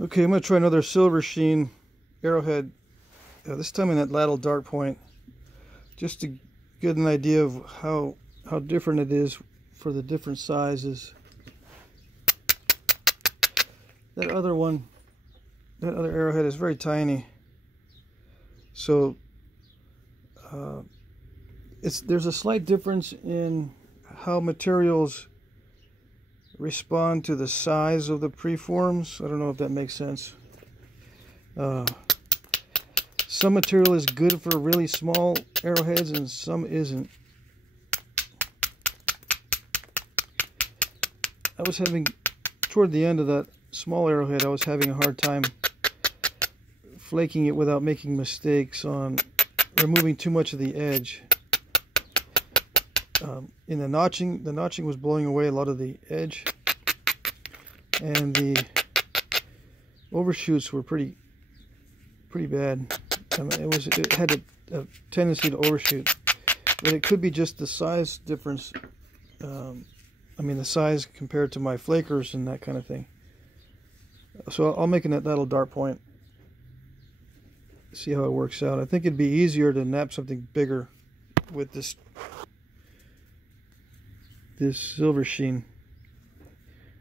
Okay, I'm going to try another silver sheen arrowhead, this time in that lateral dart point, just to get an idea of how different it is for the different sizes. That other one, that other arrowhead is very tiny, so there's a slight difference in how materials respond to the size of the preforms. I don't know if that makes sense. Some material is good for really small arrowheads and some isn't. I was having, toward the end of that small arrowhead, I was having a hard time flaking it without making mistakes on removing too much of the edge. In the notching was blowing away a lot of the edge, and the overshoots were pretty bad. I mean, it had a tendency to overshoot, but it could be just the size difference. I mean, the size compared to my flakers and that kind of thing. So I'll make that little dart point, see how it works out. I think it'd be easier to knap something bigger with this silver sheen.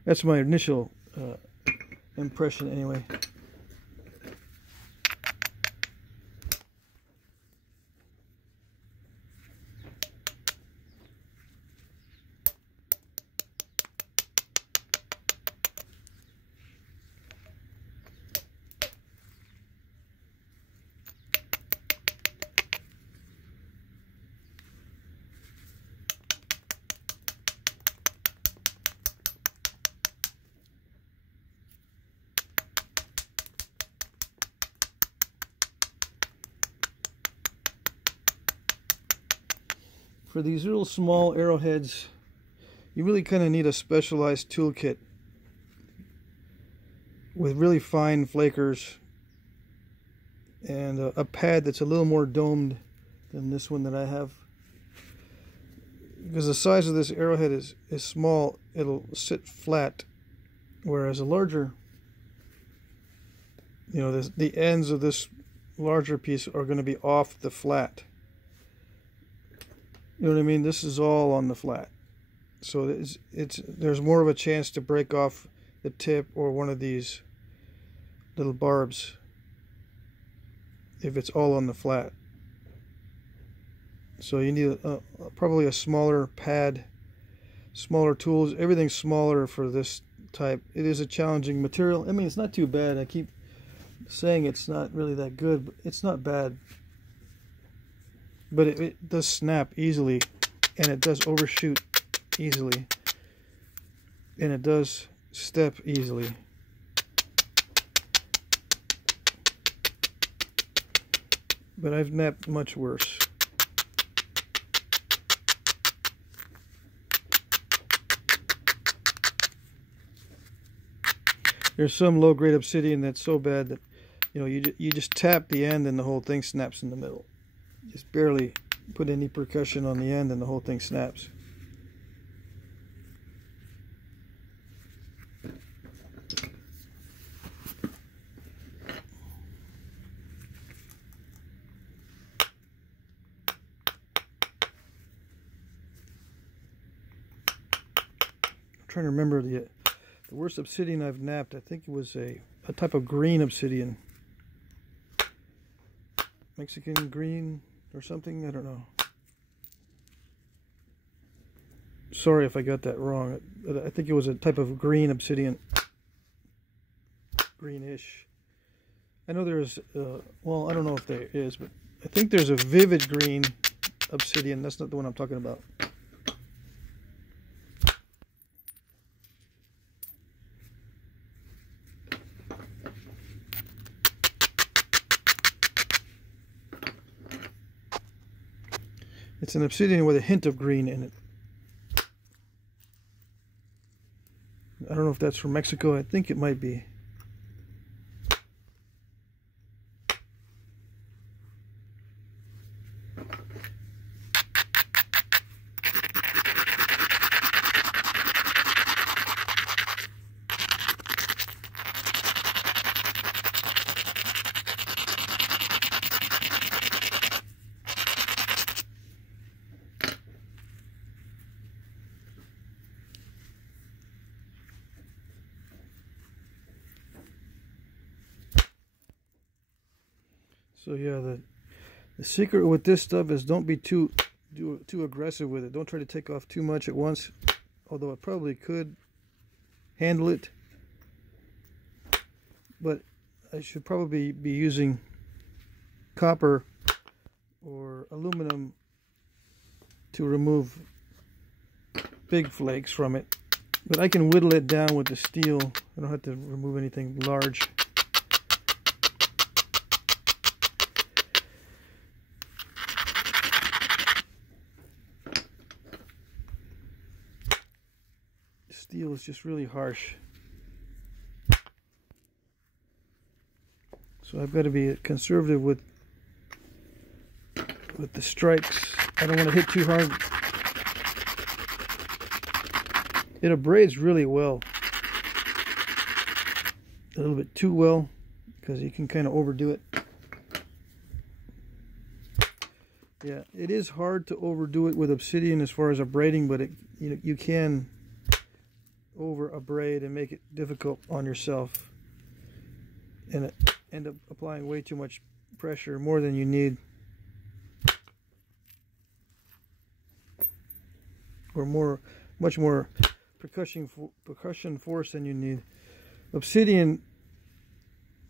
That's my initial impression anyway. For these little small arrowheads, you really kind of need a specialized toolkit with really fine flakers and a pad that's a little more domed than this one that I have. Because the size of this arrowhead is small, it'll sit flat, whereas a larger, the ends of this larger piece are going to be off the flat. You know what I mean? This is all on the flat, so there's more of a chance to break off the tip or one of these little barbs if it's all on the flat. So you need probably a smaller pad, smaller tools. Everything's smaller for this type. It is a challenging material. I mean, it's not too bad. I keep saying it's not really that good, but it's not bad. But it does snap easily, and it does overshoot easily, and it does step easily. But I've napped much worse. There's some low-grade obsidian that's so bad that you just tap the end and the whole thing snaps in the middle. Just barely put any percussion on the end and the whole thing snaps. I'm trying to remember the worst obsidian I've napped. I think it was a type of green obsidian. Mexican green or something, I don't know. Sorry if I got that wrong. I think it was a type of green obsidian. Greenish. I know there's, well, I don't know if there is, but I think there's a vivid green obsidian. That's not the one I'm talking about. It's an obsidian with a hint of green in it. I don't know if that's from Mexico. I think it might be. So yeah, the secret with this stuff is don't be too aggressive with it. Don't try to take off too much at once, although it probably could handle it. But I should probably be using copper or aluminum to remove big flakes from it. But I can whittle it down with the steel. I don't have to remove anything large. Steel is just really harsh. So I've got to be conservative with the strikes. I don't want to hit too hard. It abrades really well. A little bit too well, because you can kind of overdo it. Yeah, it is hard to overdo it with Obsidian as far as abrading, but you can over abrade and make it difficult on yourself, and end up applying way too much pressure, more than you need, or much more percussion force than you need. Obsidian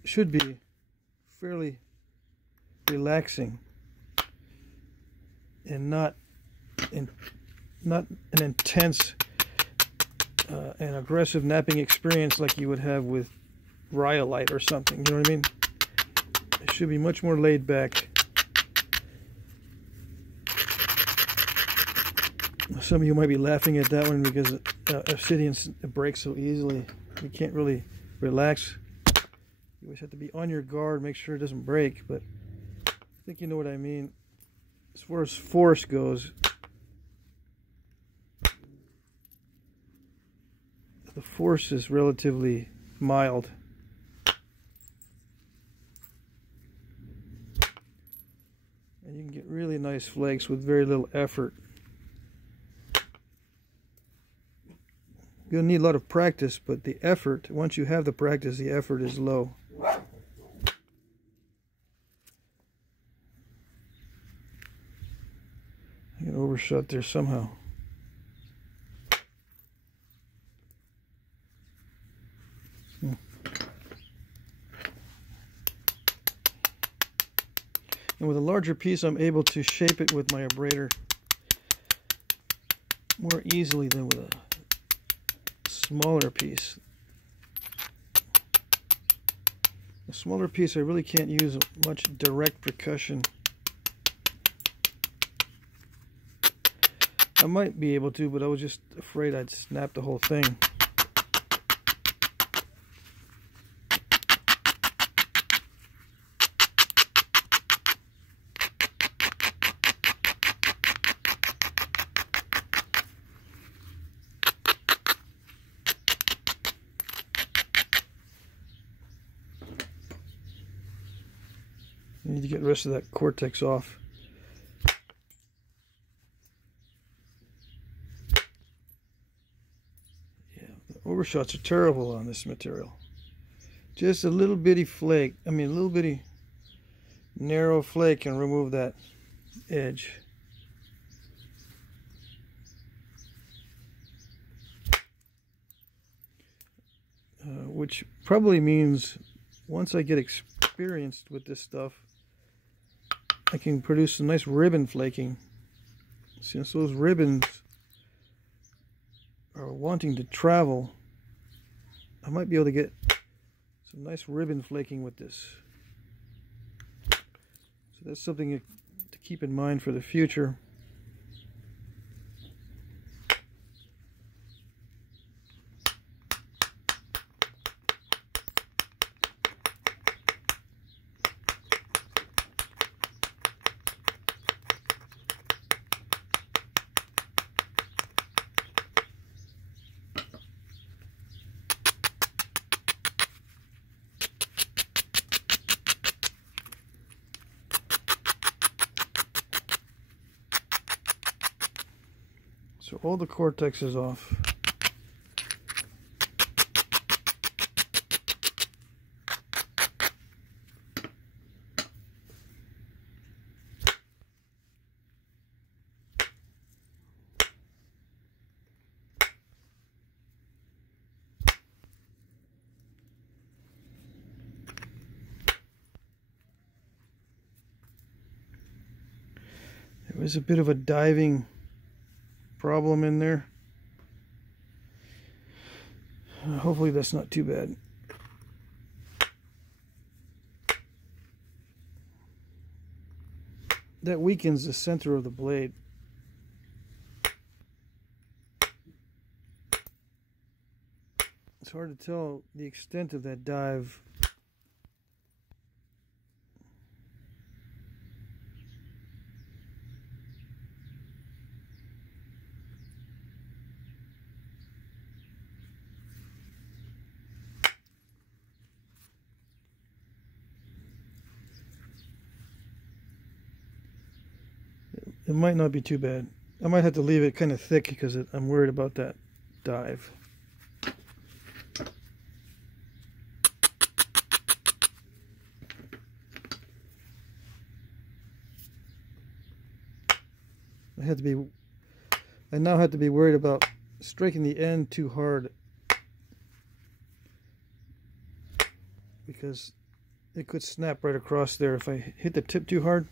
should be fairly relaxing and not an intense and aggressive napping experience like you would have with rhyolite or something. You know what I mean? It should be much more laid back. Some of you might be laughing at that one because Obsidian breaks so easily. You can't really relax. You always have to be on your guard, make sure it doesn't break. But I think you know what I mean. As far as force goes, the force is relatively mild. And you can get really nice flakes with very little effort. You'll need a lot of practice, but the effort, once you have the practice, the effort is low. I got overshot there somehow. And with a larger piece, I'm able to shape it with my abrader more easily than with a smaller piece. A smaller piece, I really can't use much direct percussion. I might be able to, but I was just afraid I'd snap the whole thing. I need to get the rest of that cortex off. Yeah, the overshots are terrible on this material. Just a little bitty flake, a little bitty narrow flake can remove that edge. Which probably means once I get experienced with this stuff, I can produce some nice ribbon flaking. Since those ribbons are wanting to travel, I might be able to get some nice ribbon flaking with this. So that's something to keep in mind for the future. So all the cortex is off. There was a bit of a diving problem in there. Hopefully that's not too bad. That weakens the center of the blade. It's hard to tell the extent of that dive. It might not be too bad. I might have to leave it kind of thick because I'm worried about that dive. I now have to be worried about striking the end too hard, because it could snap right across there if I hit the tip too hard.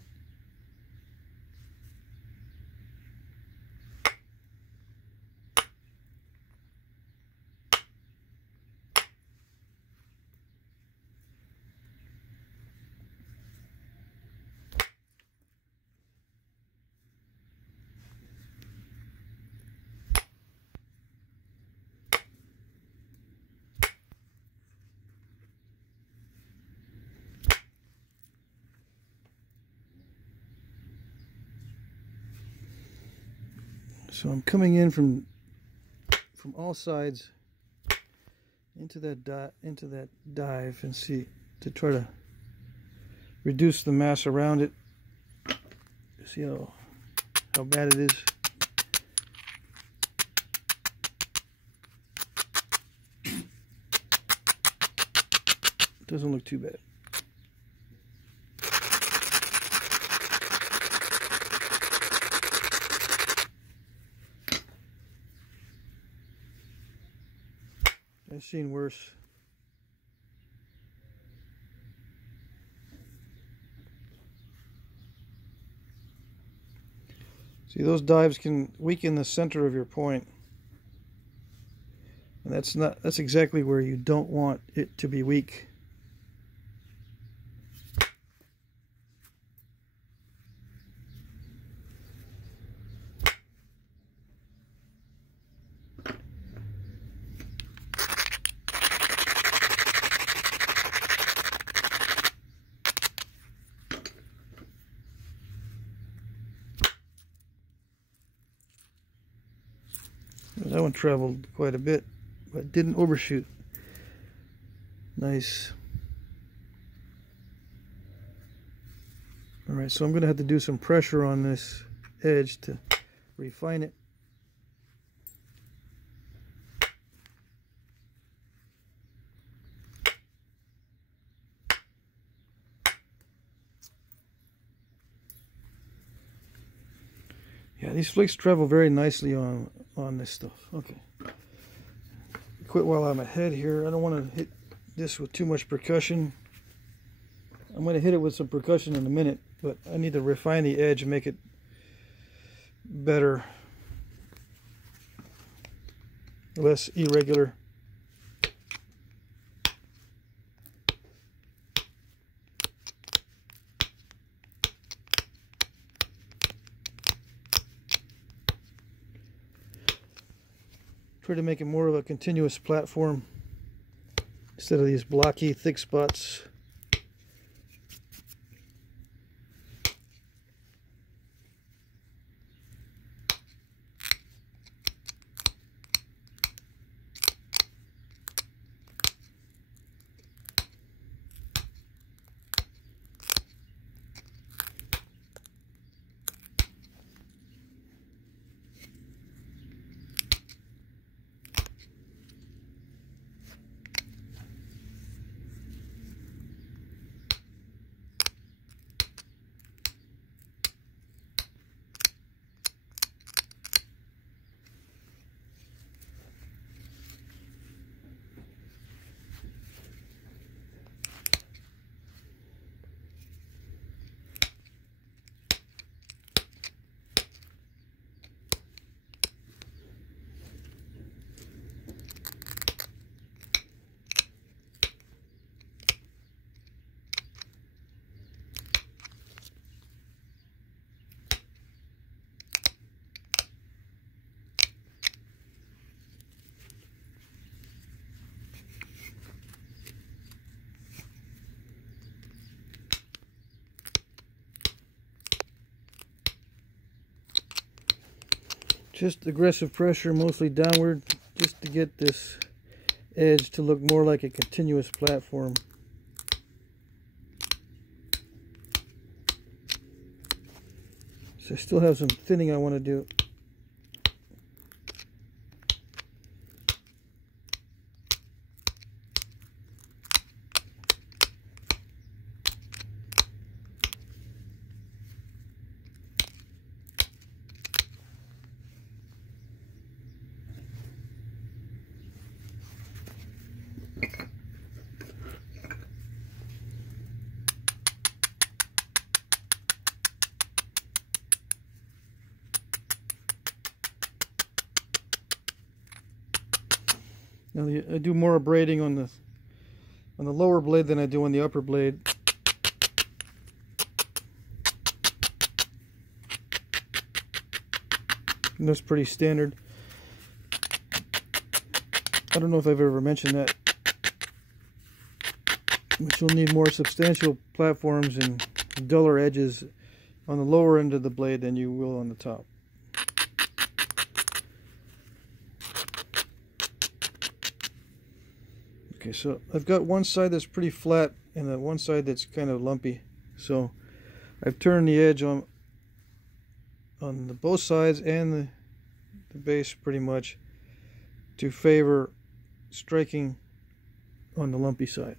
So I'm coming in from all sides into that dive and see to try to reduce the mass around it. See how bad it is. Doesn't look too bad. I've seen worse. See, those dives can weaken the center of your point. And that's exactly where you don't want it to be weak. That one traveled quite a bit, but didn't overshoot. Nice. Alright, so I'm going to have to do some pressure on this edge to refine it. Yeah, these flicks travel very nicely on this stuff. Okay. Quit while I'm ahead here. I don't want to hit this with too much percussion. I'm going to hit it with some percussion in a minute, but I need to refine the edge and make it better, less irregular. Try to make it more of a continuous platform instead of these blocky, thick spots. Just aggressive pressure, mostly downward, just to get this edge to look more like a continuous platform. So I still have some thinning I want to do. Now I do more abrading on the lower blade than I do on the upper blade. And that's pretty standard. I don't know if I've ever mentioned that, but you'll need more substantial platforms and duller edges on the lower end of the blade than you will on the top. Okay, so I've got one side that's pretty flat and the one side that's kind of lumpy. So I've turned the edge on the both sides and the base pretty much to favor striking on the lumpy side,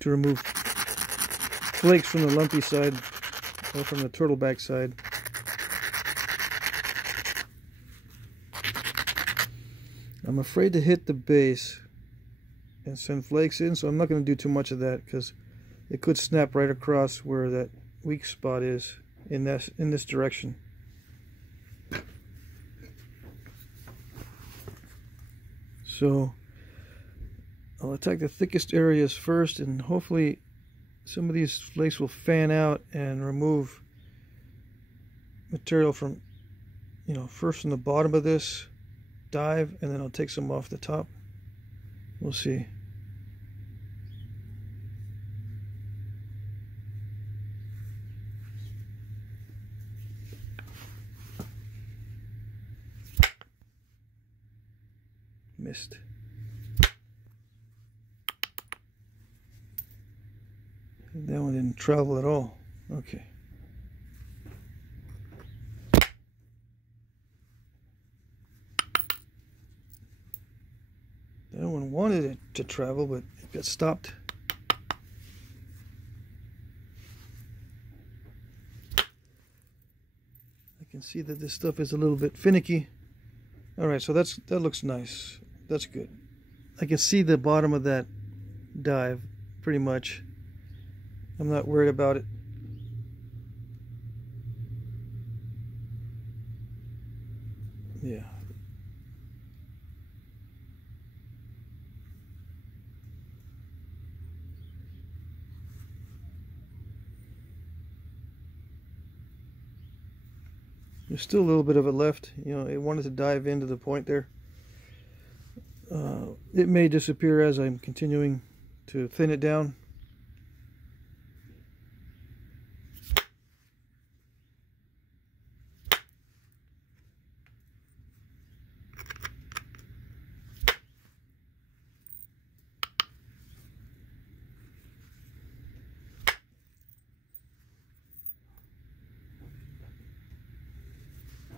to remove flakes from the lumpy side or from the turtleback side. I'm afraid to hit the base and send flakes in, so I'm not going to do too much of that because it could snap right across where that weak spot is in this direction. So I'll attack the thickest areas first, and hopefully some of these flakes will fan out and remove material from, first from the bottom of this dive, and then I'll take some off the top. We'll see. Missed. That one didn't travel at all. Okay. That one wanted it to travel, but it got stopped. I can see that this stuff is a little bit finicky. All right, so that looks nice. That's good. I can see the bottom of that dive pretty much. I'm not worried about it. Yeah. There's still a little bit of it left. It wanted to dive into the point there. It may disappear as I'm continuing to thin it down.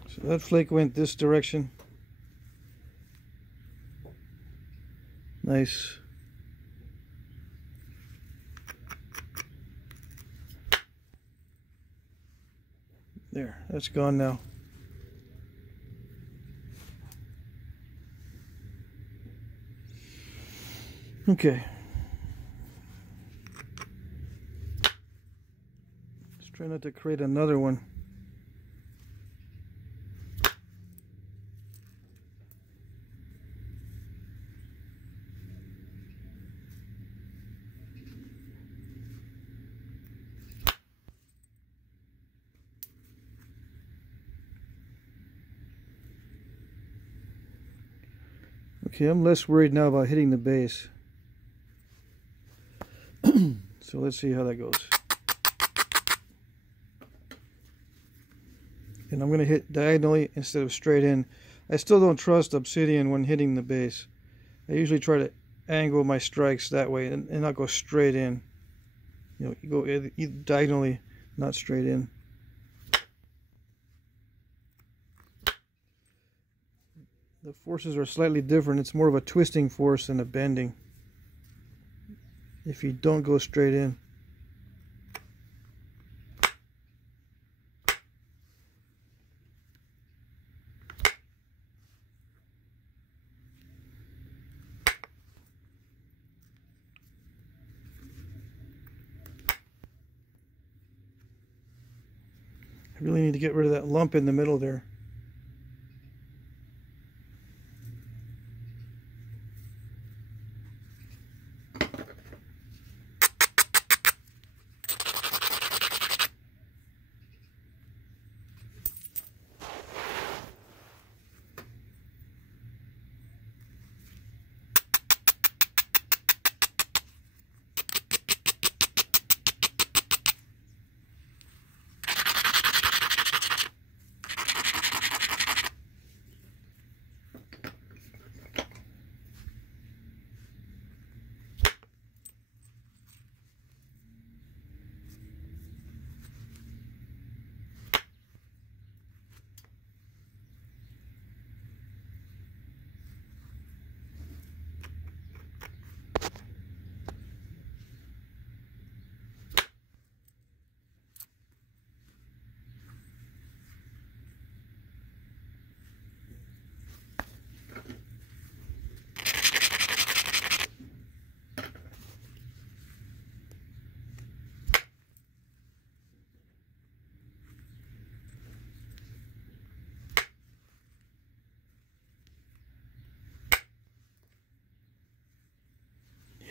So that flake went this direction. Nice. There, that's gone now. Okay. Let's try not to create another one. Okay, I'm less worried now about hitting the base. So let's see how that goes. and I'm going to hit diagonally instead of straight in. I still don't trust Obsidian when hitting the base. I usually try to angle my strikes that way and not go straight in. You know, you go either diagonally, not straight in. The forces are slightly different. It's more of a twisting force than a bending if you don't go straight in. I really need to get rid of that lump in the middle there.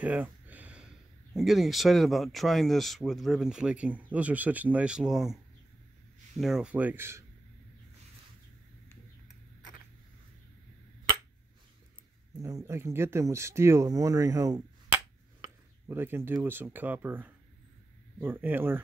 Yeah, I'm getting excited about trying this with ribbon flaking. Those are such nice long narrow flakes. And I can get them with steel. I'm wondering what I can do with some copper or antler.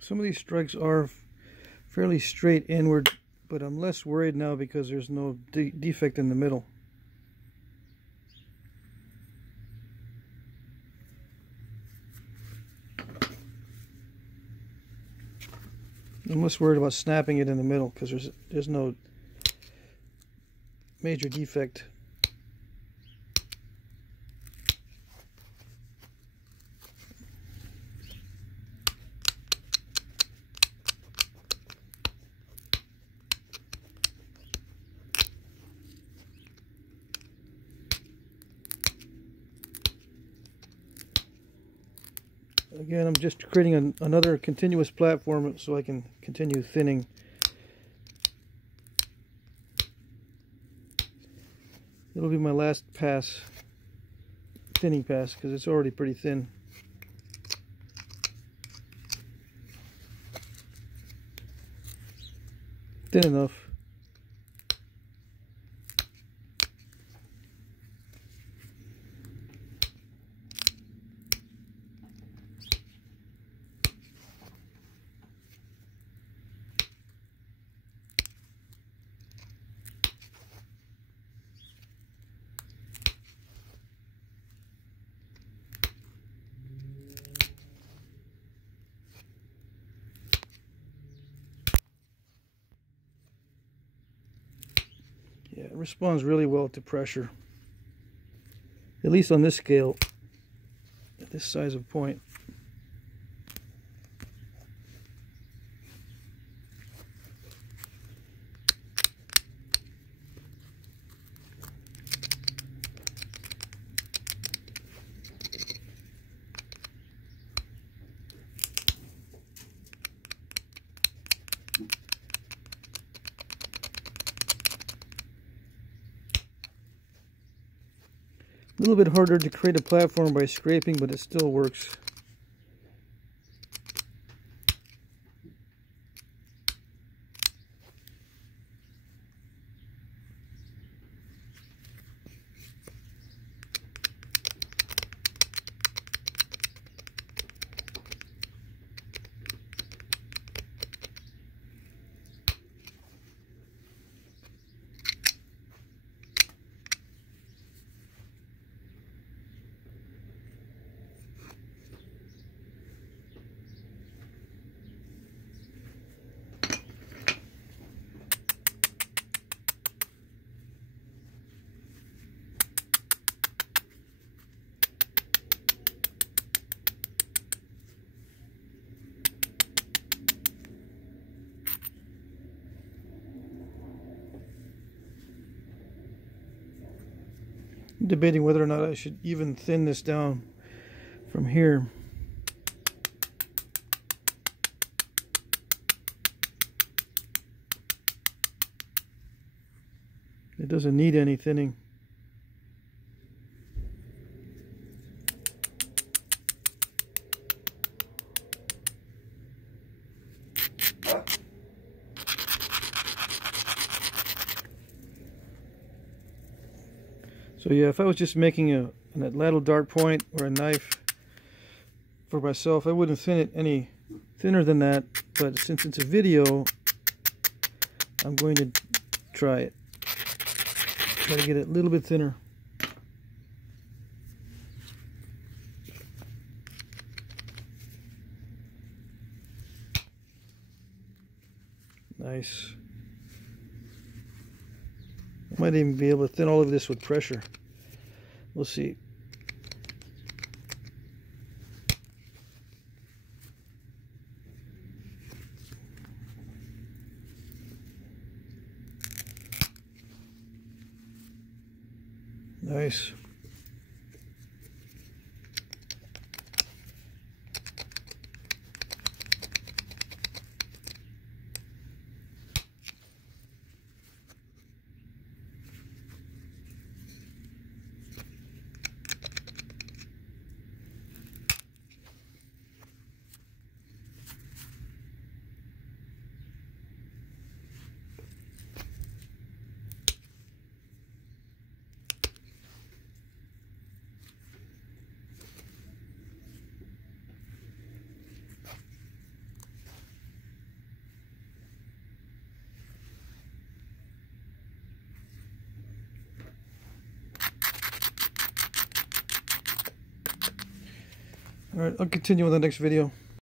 Some of these strikes are fairly straight inward, but I'm less worried now because there's no defect in the middle. I'm less worried about snapping it in the middle because there's no major defect. Again, I'm just creating another continuous platform so I can continue thinning. It'll be my last pass, thinning pass, because it's already pretty thin. Thin enough. Yeah, it responds really well to pressure. At least on this scale, at this size of point. little bit harder to create a platform by scraping, but it still works. I'm debating whether or not I should even thin this down from here. It doesn't need any thinning. So yeah, if I was just making a lateral dart point or a knife for myself, I wouldn't thin it any thinner than that. But since it's a video, I'm going to try it. Try to get it a little bit thinner. Nice. I might even be able to thin all of this with pressure. We'll see. Nice. All right, I'll continue with the next video.